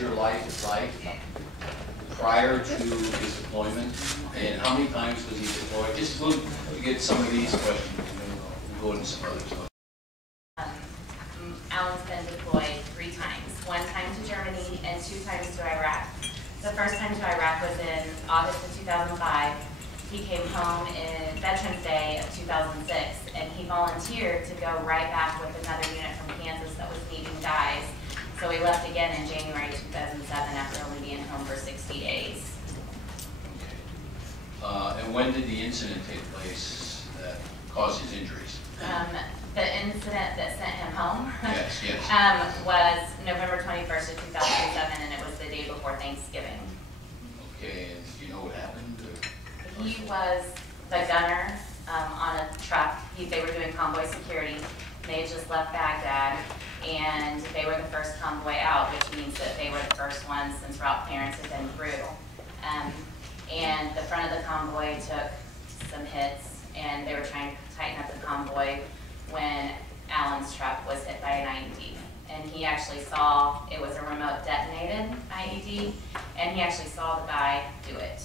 your life like prior to his deployment? And how many times was he deployed? Just we'll get some of these questions and then we'll go into some other stuff. Alan's been deployed 3 times. 1 time to Germany and 2 times to Iraq. The first time to Iraq was in August of 2005. He came home in Veterans Day of 2006, and he volunteered to go right back with another unit from Kansas that was needing guys. So he left again in January 2007 after only being home for 60 days. Okay. And when did the incident take place that caused his injuries? The incident that sent him home was November 21st of 2007, and it was the day before Thanksgiving. Okay, and do you know what happened? He was the gunner on a truck. They were doing convoy security. They had just left Baghdad, and they were the first convoy out, which means that they were the first ones since route clearance had been through. And the front of the convoy took some hits, and they were trying to tighten up the convoy when Alan's truck was hit by an IED. And he actually saw, it was a remote detonated IED, and he actually saw the guy do it.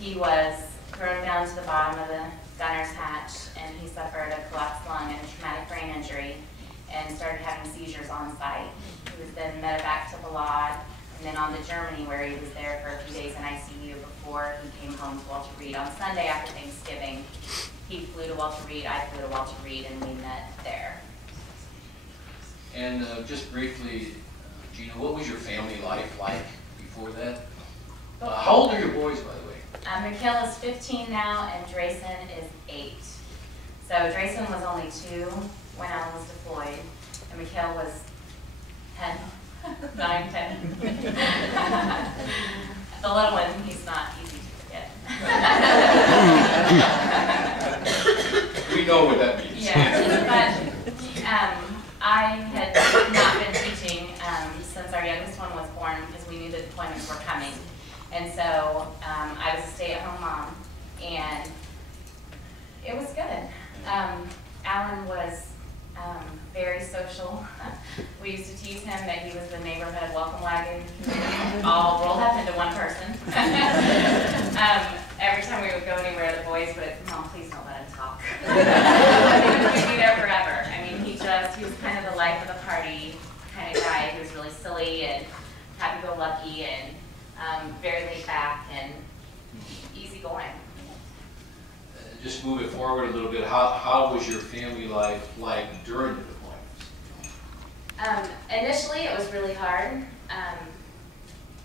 He was thrown down to the bottom of the gunner's hatch, and he suffered a collapsed lung and a traumatic brain injury and started having seizures on site. He was then medevac to Balad, and then on to Germany, where he was there for a few days in ICU before he came home to Walter Reed. On Sunday after Thanksgiving, he flew to Walter Reed, I flew to Walter Reed, and we met there. And just briefly, Gina, what was your family life like before that? How old are your boys, by the way? Mikhail is 15 now, and Drayson is 8. So Drayson was only 2 when Alan was deployed, and Mikhail was 10, 9, 10. The little one, he's not easy to forget. We know what that means. Yeah, but I had not been teaching since our youngest one was born because we knew the deployments were coming. And so I was a stay-at-home mom, and it was good. Alan was very social. We used to tease him that he was the neighborhood welcome wagon, all rolled up into one person. Every time we would go anywhere, the boys would, "Mom, please don't let him talk." He would be there forever. I mean, he was kind of the life of the party kind of guy. He was really silly and happy-go-lucky and very laid back and easygoing. Just move it forward a little bit. How was your family life like during the deployments? Initially, it was really hard,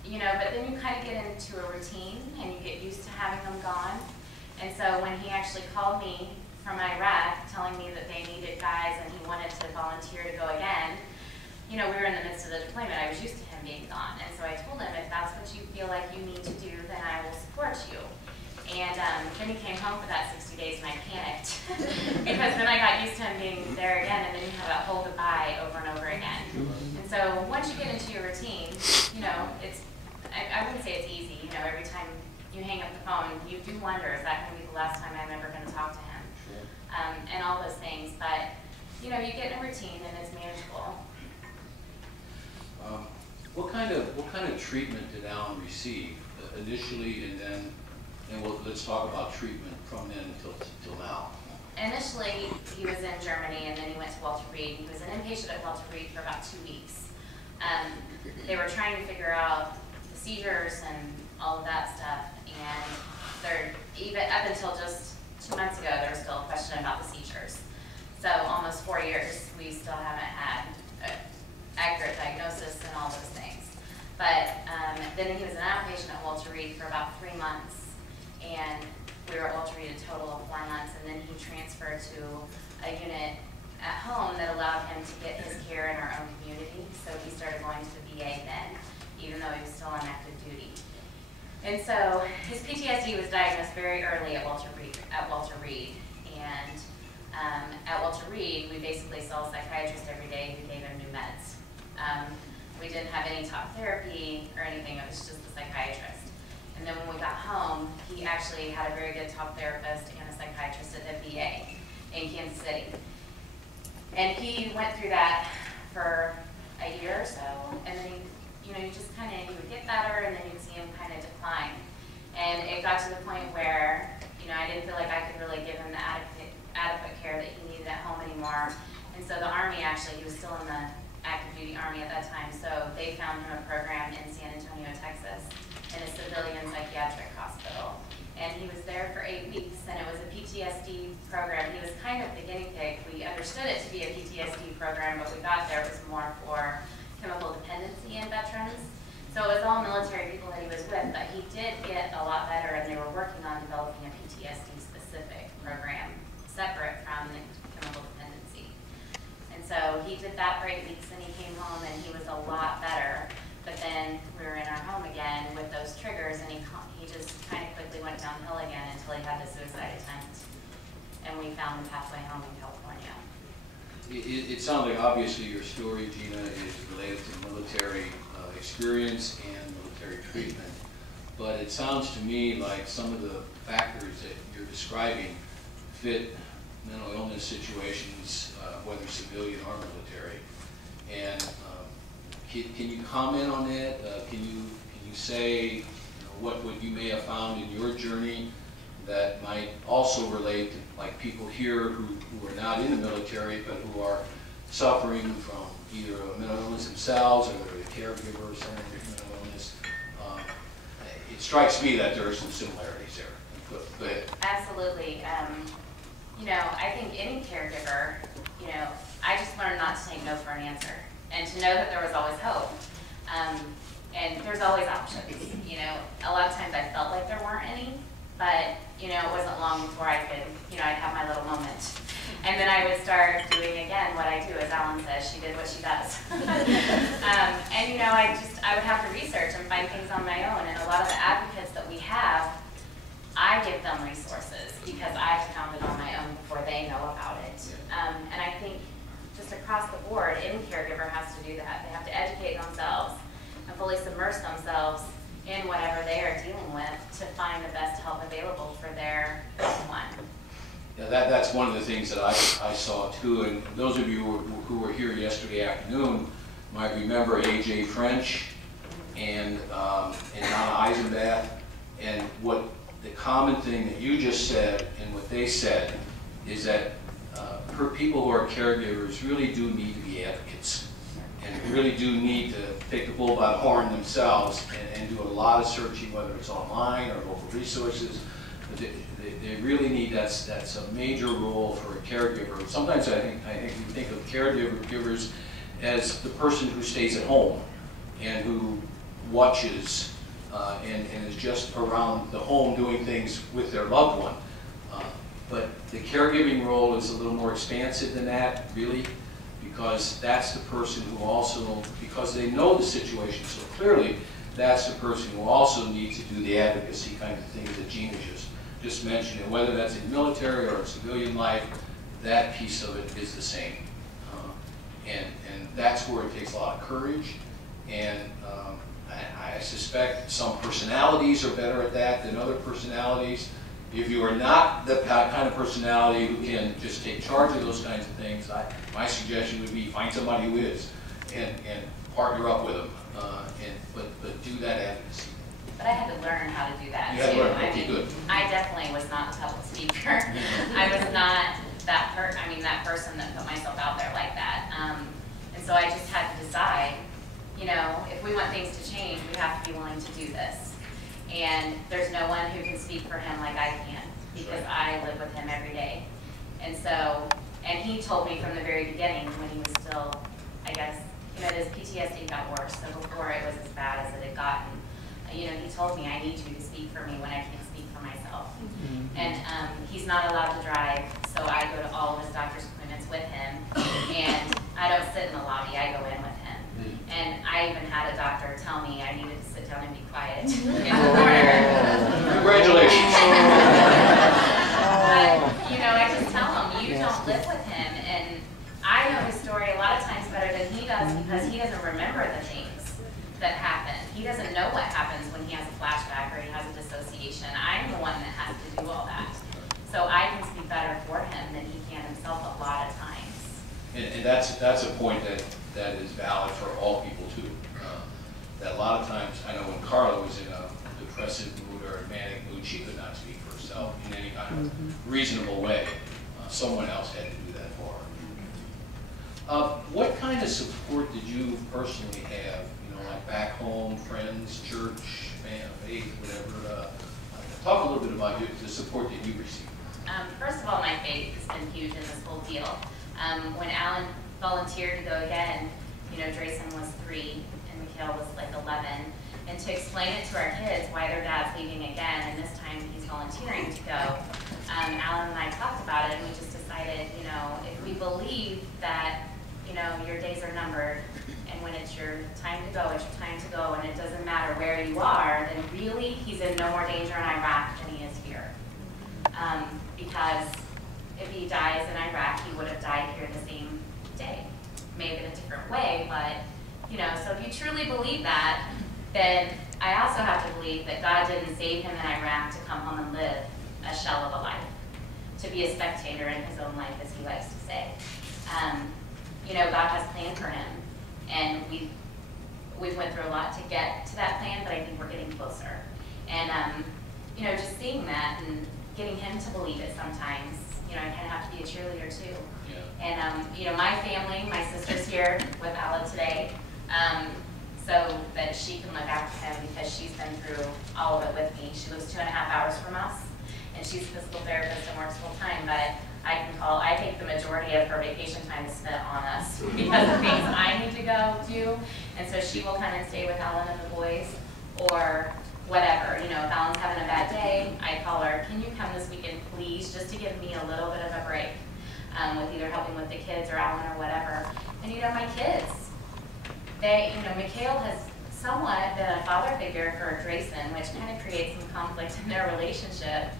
you know, but then you kind of get into a routine and you get used to having them gone. And so when he actually called me from Iraq telling me that they needed guys and he wanted to volunteer to go again, you know, we were in the midst of the deployment. I was used to him being gone. And so I told him, if that's what you feel like you need to do, then I will support you. And then he came home for that 60 days and I panicked because then I got used to him being there again, and then you have that whole goodbye over and over again. And so once you get into your routine, you know, I wouldn't say it's easy. You know, every time you hang up the phone, you do wonder, is that going to be the last time I'm ever going to talk to him? And all those things. But, you know, you get in a routine and it's manageable. What kind of treatment did Alan receive initially, and then let's talk about treatment from then until now. Initially, he was in Germany, and then he went to Walter Reed. He was an inpatient at Walter Reed for about 2 weeks. They were trying to figure out the seizures and all of that stuff, and even up until just 2 months ago, there was still a question about the seizures. So almost 4 years, we still haven't had an accurate diagnosis and all those things. But then he was an outpatient at Walter Reed for about 3 months. And we were at Walter Reed a total of 4 months, and then he transferred to a unit at home that allowed him to get his care in our own community. So he started going to the VA then, even though he was still on active duty. And so his PTSD was diagnosed very early at Walter Reed. And at Walter Reed, we basically saw a psychiatrist every day who gave him new meds. We didn't have any talk therapy or anything. It was just the psychiatrist. And then when we got home, he actually had a very good talk therapist and a psychiatrist at the VA in Kansas City. And he went through that for a year or so, and then he just kind of, he would get better, and then you'd see him kind of decline. And it got to the point where, I didn't feel like I could really give him the adequate care that he needed at home anymore. And so the Army, actually, he was still in the active duty Army at that time, so they found him a program in San Antonio, Texas, in a civilian psychiatric hospital. And he was there for 8 weeks, and it was a PTSD program. He was kind of the guinea pig. We understood it to be a PTSD program, but we got there, it was more for chemical dependency in veterans. So it was all military people that he was with, but he did get a lot better, and they were working on developing a PTSD-specific program, separate from the chemical dependency. And so he did that for 8 weeks, and he came home, and he was a lot better. But then we were in our home again with those triggers, and he just kind of quickly went downhill again until he had the suicide attempt. And we found the pathway home in California. It sounds like obviously your story, Gina, is related to military experience and military treatment. But it sounds to me like some of the factors that you're describing fit mental illness situations, whether civilian or military. And can you comment on that? Can you say what you may have found in your journey that might also relate to like people here who are not in the military but who are suffering from either a mental illness themselves or they're a caregiver or someone with mental illness? It strikes me that there are some similarities there. Go ahead. Absolutely. I think any caregiver, I just learned not to take no for an answer, and to know that there was always hope. And there's always options. A lot of times I felt like there weren't any, but it wasn't long before I could, I'd have my little moment. And then I would start doing again what I do, as Alan says, she did what she does. I would have to research and find things on my own, and a lot of the advocates that we have, I give them resources because I've found it on my own before they know about it. And I think just across the board, any caregiver has to do that. They have to educate themselves and fully submerge themselves in whatever they are dealing with to find the best help available for their loved one. Yeah, that's one of the things that I saw too, and those of you who were here yesterday afternoon might remember A.J. French and Donna Eisenbath, and what the common thing that you just said and what they said is that people who are caregivers really do need to be advocates and really do need to take the bull by the horn themselves and do a lot of searching, whether it's online or local resources. They really need, that's a major role for a caregiver. Sometimes I think we think of caregivers as the person who stays at home and who watches and is just around the home doing things with their loved one. But the caregiving role is a little more expansive than that, really, because that's the person who also, because they know the situation so clearly, that's the person who also needs to do the advocacy kind of things that Gina just mentioned. And whether that's in military or in civilian life, that piece of it is the same. And that's where it takes a lot of courage. And I suspect some personalities are better at that than other personalities. If you are not the kind of personality who can just take charge of those kinds of things, my suggestion would be find somebody who is and partner up with them. But do that advocacy. But I had to learn how to do that too. Okay, good. I definitely was not the public speaker. I was not that person that put myself out there like that. And so I just had to decide, if we want things to change, we have to be willing to do this. And there's no one who can speak for him like I can, because I live with him every day. And so, and he told me from the very beginning when he was still, I guess, his PTSD got worse. So before it was as bad as it had gotten, he told me, I need you to speak for me when I can't speak for myself. Mm-hmm. And he's not allowed to drive, so I go to all of his doctor's appointments with him. And I don't sit in the lobby, I go in with him. And I even had a doctor tell me I needed to sit down and be quiet in the corner. Congratulations. But, I just tell him, you don't live with him. And I know his story a lot of times better than he does because he doesn't remember the things that happen. He doesn't know what happens when he has a flashback or he has a dissociation. I'm the one that has to do all that. So I can speak better for him than he can himself a lot of times. And that's a point that is valid for all people too. That a lot of times, I know when Karla was in a depressive mood or a manic mood, she could not speak for herself in any kind of reasonable way. Someone else had to do that for her. What kind of support did you personally have? You know, like back home, friends, church, faith, whatever. Talk a little bit about the support that you received. First of all, my faith has been huge in this whole deal. When Alan volunteered to go again, you know, Drayson was 3 and Mikhail was like 11. And to explain it to our kids why their dad's leaving again, and this time he's volunteering to go, Alan and I talked about it, and we just decided, you know, if we believe that, you know, your days are numbered, and when it's your time to go, it's your time to go, and it doesn't matter where you are, then really he's in no more danger in Iraq than he is here. Because if he dies in Iraq, he would have died here the same day. Maybe in a different way, but, you know, so if you truly believe that, then I also have to believe that God didn't save him in Iraq to come home and live a shell of a life, to be a spectator in his own life, as he likes to say. You know, God has planned for him, and we've went through a lot to get to that plan, but I think we're getting closer. And, you know, just seeing that and getting him to believe it sometimes, you know, I kind of have to be a cheerleader too. Yeah. And, you know, my family, my sister's here with Ella today, so that she can look after him because she's been through all of it with me. She lives 2.5 hours from us, and she's a physical therapist and works full time, but I take the majority of her vacation time to spend on us because of things I need to go do, and so she will come and stay with Alan and the boys, or whatever. You know, if Alan's having a bad day, I call her, can you come this weekend, please, just to give me a little bit of a break, with either helping with the kids or Alan or whatever. And you know, my kids, you know, Mikhail has somewhat been a father figure for Drayson, which kind of creates some conflict in their relationship.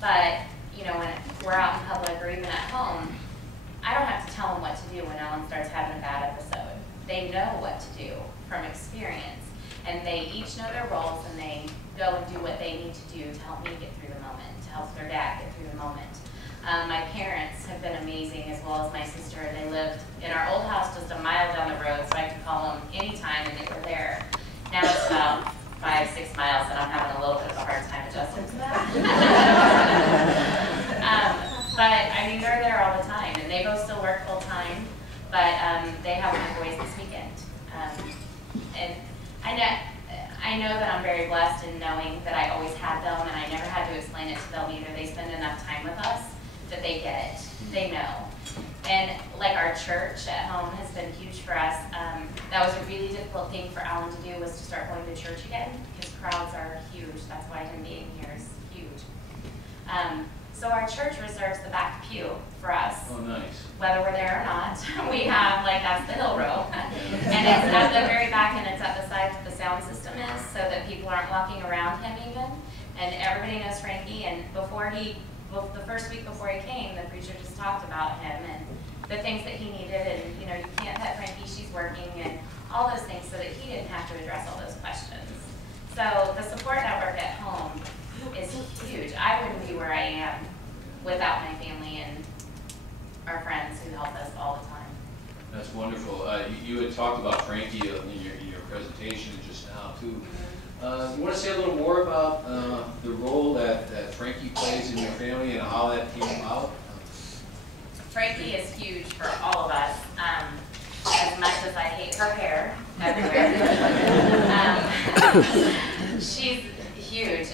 But, you know, when we're out in public or even at home, I don't have to tell them what to do when Ellen starts having a bad episode. They know what to do from experience. And they each know their roles, and they go and do what they need to do to help me get through the moment, to help their dad get through the moment. My parents have been amazing, as well as my sister. They lived in our old house just a mile down the road, so I could call them anytime, and they were there. Now it's about 5-6 miles, and I'm having a little bit of a hard time adjusting to that. But, I mean, they're there all the time, and they both still work full time, but they have my boys this weekend. And I know that I'm very blessed in knowing that I always had them, and I never had to explain it to them either. They spend enough time with us that they get it. They know. And like our church at home has been huge for us. That was a really difficult thing for Alan to do, was to start going to church again, because crowds are huge. That's why him being here is huge. So our church reserves the back pew for us. Oh, nice. Whether we're there or not, we have, like, that's the hill row. And it's at the very back, and it's at the side that the sound system is, so that people aren't walking around him even. And everybody knows Frankie, and the first week before he came, the preacher just talked about him and the things that he needed, and, you know, you can't pet Frankie, she's working, and all those things, so that he didn't have to address all those questions. So the support network at home is huge. I wouldn't be where I am without my family and our friends who help us all the time. That's wonderful. You had talked about Frankie in your presentation just now too. You want to say a little more about the role that Frankie plays in your family and how that came about? Frankie is huge for all of us. As much as I hate her hair everywhere, she's huge.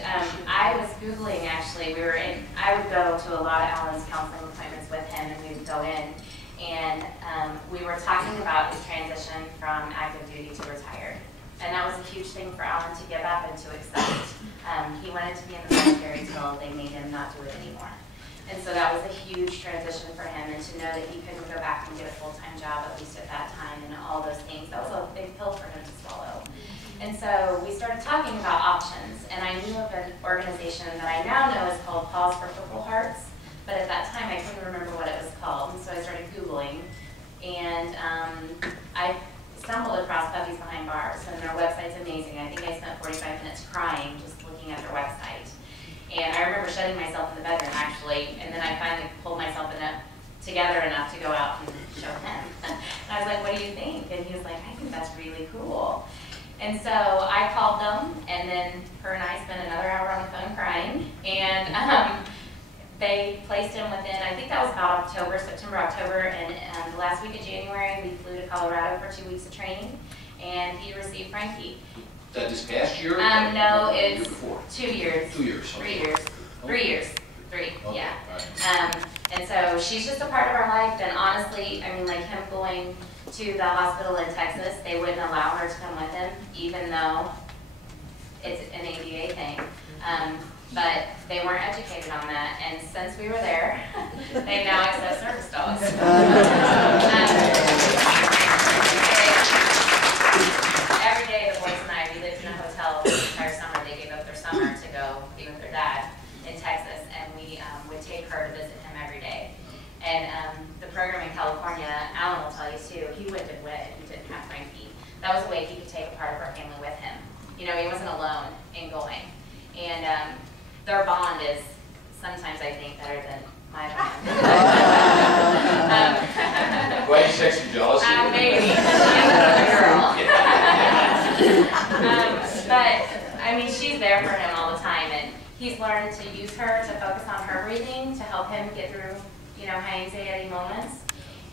I was Googling, actually. I would go to a lot of Alan's counseling appointments with him, and we would go in, and we were talking about his transition from active duty to retired. And that was a huge thing for Alan to give up and to accept. He wanted to be in the military until they made him not do it anymore. And so that was a huge transition for him, and to know that he couldn't go back and get a full-time job, at least at that time, and all those things, that was a big pill for him to swallow. And so we started talking about options, and I knew of an organization that I now know is called Pause for Purple Hearts, but at that time I couldn't remember what it was called, and so I started Googling, and I stumbled across Puppies Behind Bars, and their website's amazing. I think I spent 45 minutes crying just looking at their website. And I remember shutting myself in the bedroom, actually, and then I finally pulled myself together enough to go out and show him. I was like, what do you think? And he was like, I think that's really cool. And so I called them, and then her and I spent another hour on the phone crying, and they placed him within, I think that was about September, October, and the last week of January, we flew to Colorado for 2 weeks of training, and he received Frankie. That this past year? No, it's year before? 2 years. 2 years. 3 years. 3 years. 3, okay. yeah. Right. And so she's just a part of our life, and honestly, I mean, like him going to the hospital in Texas, they wouldn't allow her to come with him, even though it's an ADA thing. But they weren't educated on that, and since we were there, they now accept service dogs. Every day, the boys and I, we lived in a hotel the entire summer. They gave up their summer to go be with their dad in Texas, and we would take her to visit him every day. And the program in California, Alan will tell you too, he wouldn't have wed if he didn't have Frankie. That was a way he could take a part of our family with him. You know, he wasn't alone in going. And their bond is sometimes, I think, better than my bond. Why are you sexy jealousy? Maybe. She's a girl. But, I mean, she's there for him all the time, and he's learned to use her to focus on her breathing to help him get through, you know, high anxiety moments.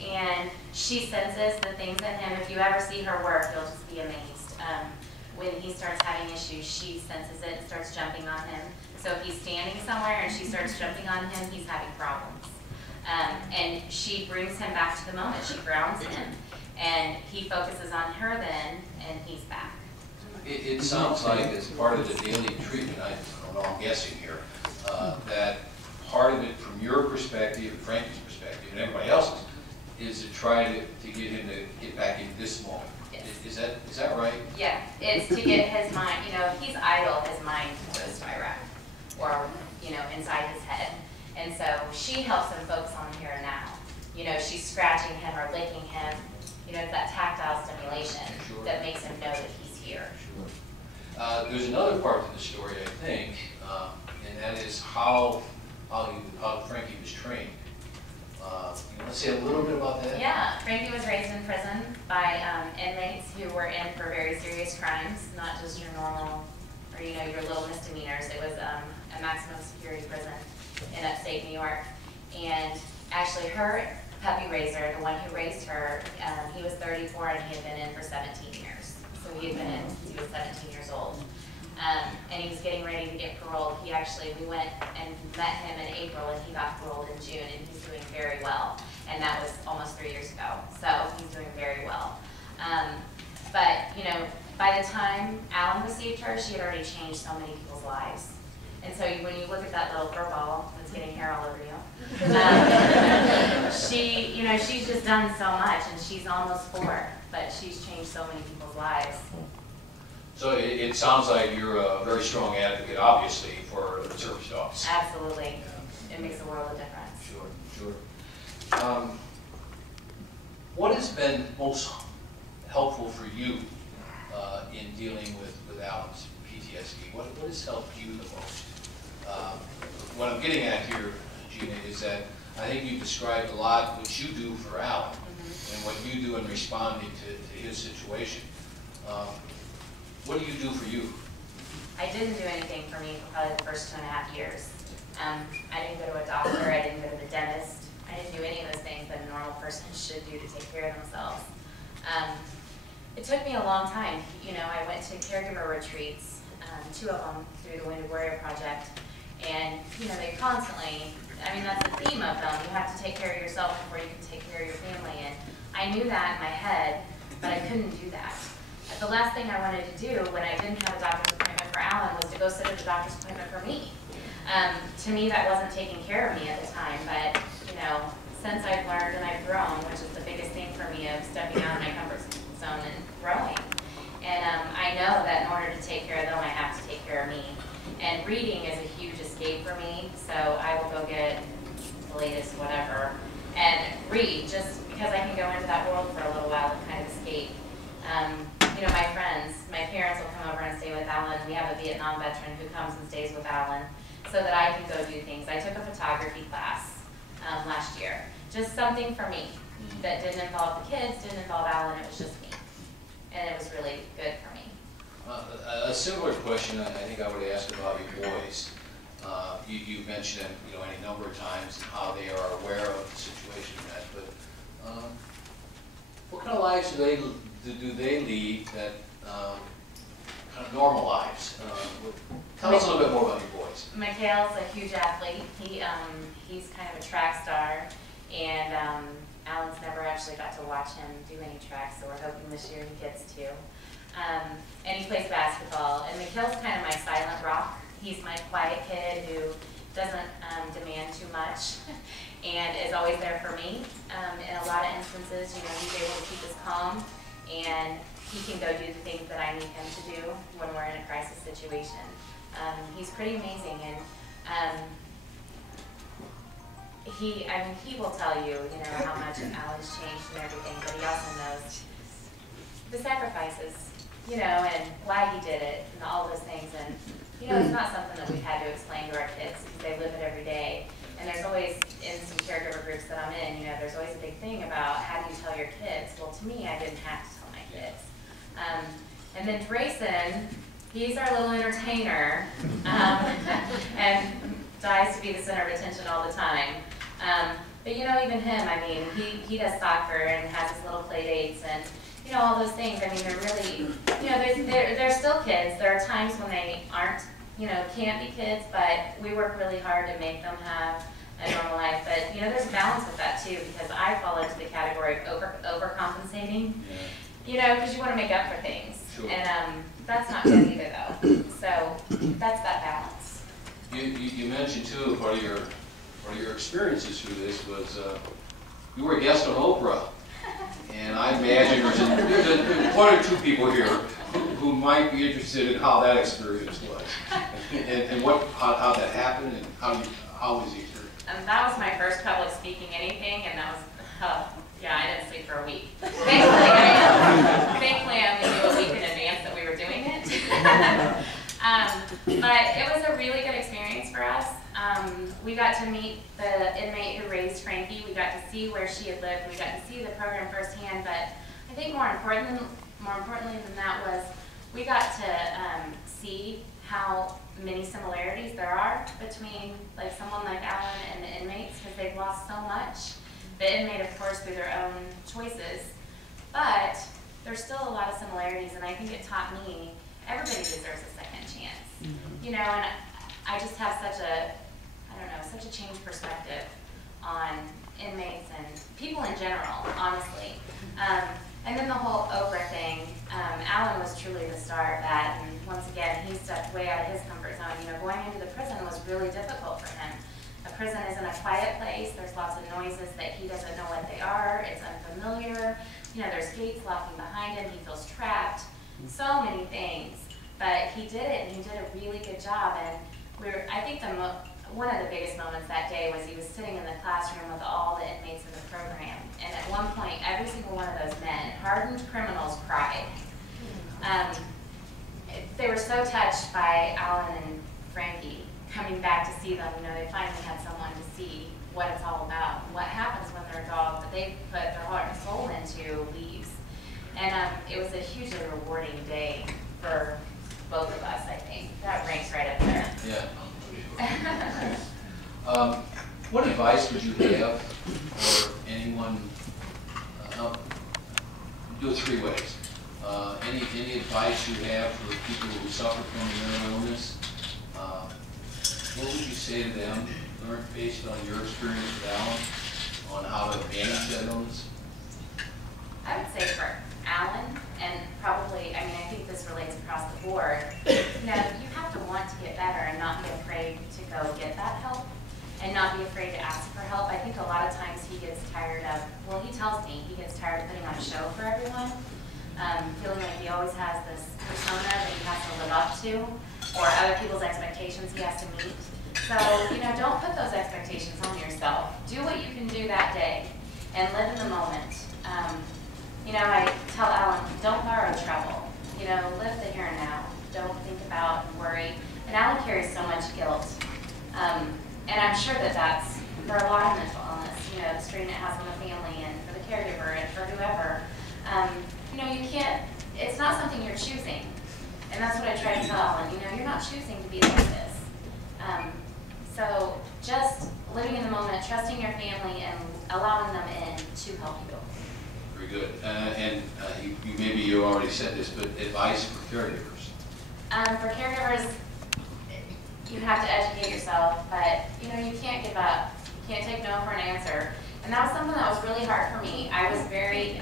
And she senses the things in him. If you ever see her work, you'll just be amazed. When he starts having issues, she senses it and starts jumping on him. So if he's standing somewhere and she starts jumping on him, he's having problems. And she brings him back to the moment. She grounds him. And he focuses on her then, and he's back. It sounds like as part of the daily treatment, I don't know, I'm guessing here, that part of it from your perspective, Frankie's perspective, and everybody else's, is to try to get him to get back into this moment. Yes. Is that right? Yeah, it's to get his mind, you know, if he's idle, his mind goes to Iraq, or, you know, inside his head. And so she helps him focus on the here and now. You know, she's scratching him or licking him, you know, that tactile stimulation Sure. that makes him know that he's here. Sure. There's another part to the story, I think, and that is how Frankie was trained. You want to say a little bit about that? Yeah, Frankie was raised in prison by inmates who were in for very serious crimes, not just your normal, or you know, your little misdemeanors. It was a maximum security prison in upstate New York. And actually her puppy raiser, the one who raised her, he was 34 and he had been in for 17 years. So he had been in since he was 17 years old. And he was getting ready to get paroled. We went and met him in April and he got paroled in June, and he's doing very well. And that was almost 3 years ago. So he's doing very well. But, you know, by the time Alan received her, she had already changed so many people's lives. And so when you look at that little fur ball that's getting hair all over you, you know, she's just done so much, and she's almost 4, but she's changed so many people's lives. So it sounds like you're a very strong advocate, obviously, for service dogs. Absolutely. It makes a world of difference. Sure. What has been most helpful for you in dealing with Alan's PTSD? What has helped you the most? What I'm getting at here, Gina, is that I think you described a lot what you do for Alan and what you do in responding to his situation. What do you do for you? I didn't do anything for me for probably the first 2.5 years. I didn't go to a doctor, I didn't go to the dentist, I didn't do any of those things that a normal person should do to take care of themselves. It took me a long time. You know, I went to caregiver retreats, 2 of them through the Wounded Warrior Project, and you know, they constantly, I mean, that's the theme of them. You have to take care of yourself before you can take care of your family, and I knew that in my head, but I couldn't do that. The last thing I wanted to do when I didn't have a doctor's appointment for Alan was to go sit at the doctor's appointment for me. To me, that wasn't taking care of me at the time, but you know, since I've learned and I've grown, which is the biggest thing for me of stepping out of my comfort zone and growing. And I know that in order to take care of them, I have to take care of me. And reading is a huge escape for me, so I will go get the latest whatever and read just because I can go into that world for a little while and kind of escape. You know, my parents will come over and stay with Alan. We have a Vietnam veteran who comes and stays with Alan so that I can go do things. I took a photography class last year, just something for me that didn't involve the kids, didn't involve Alan, it was just me. And it was really good for me. A similar question I think I would ask about your boys. You mentioned them, any number of times and how they are aware of the situation you're at, but what kind of lives do they lead that kind of normal lives? Tell us a little bit more about your boys. Mikhail's a huge athlete. He's kind of a track star, and Alan's never actually got to watch him do any track, so we're hoping this year he gets to. And he plays basketball. And Mikhail's kind of my silent rock. He's my quiet kid who doesn't demand too much and is always there for me. In a lot of instances, he's able to keep us calm, and he can go do the things that I need him to do when we're in a crisis situation. He's pretty amazing, and he will tell you, how much Alan's changed and everything, but he also knows the sacrifices, and why he did it, and all those things. And, it's not something that we've had to explain to our kids because they live it every day. And there's always, in some caregiver groups that I'm in, there's always a big thing about how do you tell your kids? Well, to me, I didn't have to tell my kids. And then Drayson, he's our little entertainer, and dies to be the center of attention all the time. But even him, he does soccer and has his little play dates and all those things. They're really, they're still kids. There are times when they aren't, can't be kids, but we work really hard to make them have a normal life. But there's a balance with that too, because I fall into the category of overcompensating. Yeah. Because you want to make up for things. Sure. And that's not good either, though. So that's that balance. You mentioned too, part of your experiences through this was you were a guest on Oprah. And I imagine there's one or two people here who might be interested in how that experience was, and how that happened, and how was the experience? That was my first public speaking anything, and that was, I didn't sleep for a week. Thankfully, I only knew a week in advance that we were doing it. But it was a really good experience for us. We got to meet the inmate who raised Frankie. We got to see where she had lived. We got to see the program firsthand. But I think more importantly than that was we got to see how many similarities there are between someone like Alan and the inmates, because they've lost so much. The inmate, of course, through their own choices, but there's still a lot of similarities, and I think it taught me everybody deserves a second chance. Mm-hmm. And I just have such a changed perspective on inmates and people in general, honestly. And then the whole Oprah thing, Alan was truly the star of that, and once again, he stepped way out of his comfort zone. Going into the prison was really difficult for him. A prison isn't a quiet place. There's lots of noises that he doesn't know what they are. It's unfamiliar. There's gates locking behind him. He feels trapped. So many things. But he did it, and he did a really good job. And I think one of the biggest moments that day was he was sitting in the classroom with all the inmates in the program. And at one point, every single one of those men, hardened criminals, cried. They were so touched by Alan and Frankie coming back to see them. They finally had someone to see what it's all about, what happens when their dog that they put their heart and soul into leaves. And it was a hugely rewarding day for both of us, I think. That ranks right up there. Yeah. What advice would you have for anyone? Do it three ways. Any advice you have for people who suffer from mental illness? What would you say to them, based on your experience with Alan, on how to manage that illness? I would say for Alan, and probably, I think this relates across the board, you have to want to get better and not be afraid to go get that help and not be afraid to ask for help. I think a lot of times he gets tired of, he tells me he gets tired of putting on a show for everyone, feeling like he always has this persona that he has to live up to, or other people's expectations he has to meet. So, don't put those expectations on yourself. Do what you can do that day and live in the moment. I tell Alan, don't borrow trouble. Live the here and now. Don't think about and worry. And Alan carries so much guilt. And I'm sure that that's, for a lot of mental illness, the strain it has on the family and for the caregiver and for whoever. You know, you can't, it's not something you're choosing. And that's what I try to tell them. You know, you're not choosing to be like this. So just living in the moment, trusting your family, and allowing them in to help you. Very good. Maybe you already said this, but advice for caregivers. For caregivers, you have to educate yourself, but you know, you can't give up. You can't take no for an answer. And that was something that was really hard for me. I was very,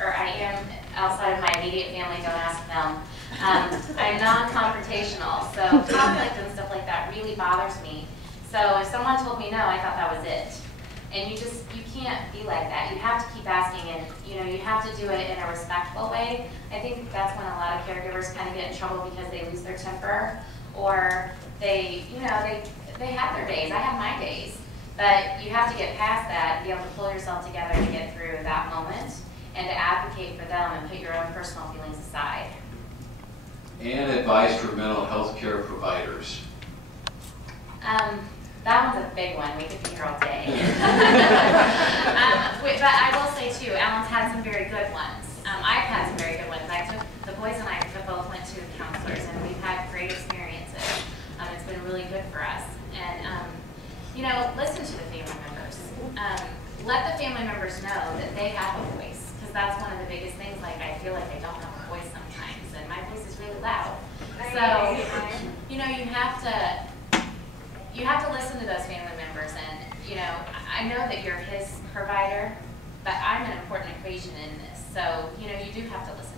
or I am, outside of my immediate family, don't ask them. I'm non-confrontational, so conflict and stuff like that really bothers me. So if someone told me no, I thought that was it. And you can't be like that. You have to keep asking, and you know, you have to do it in a respectful way. I think that's when a lot of caregivers kind of get in trouble because they lose their temper, or they, you know, they have their days. I have my days. But you have to get past that and be able to pull yourself together to get through that moment and to advocate for them and put your own personal feelings aside. And advice for mental health care providers. That one's a big one. We could be here all day. But I will say too, Alan's had some very good ones. I've had some very good ones. The boys and I both went to counselors, and we've had great experiences. It's been really good for us. And you know, listen to the family members. Let the family members know that they have a voice, because that's one of the biggest things. Like, I feel like I don't have a voice sometimes, and my voice is really loud. So, you know, you have to listen to those family members. And you know, I know that you're his provider, but I'm an important equation in this. So, you know, you do have to listen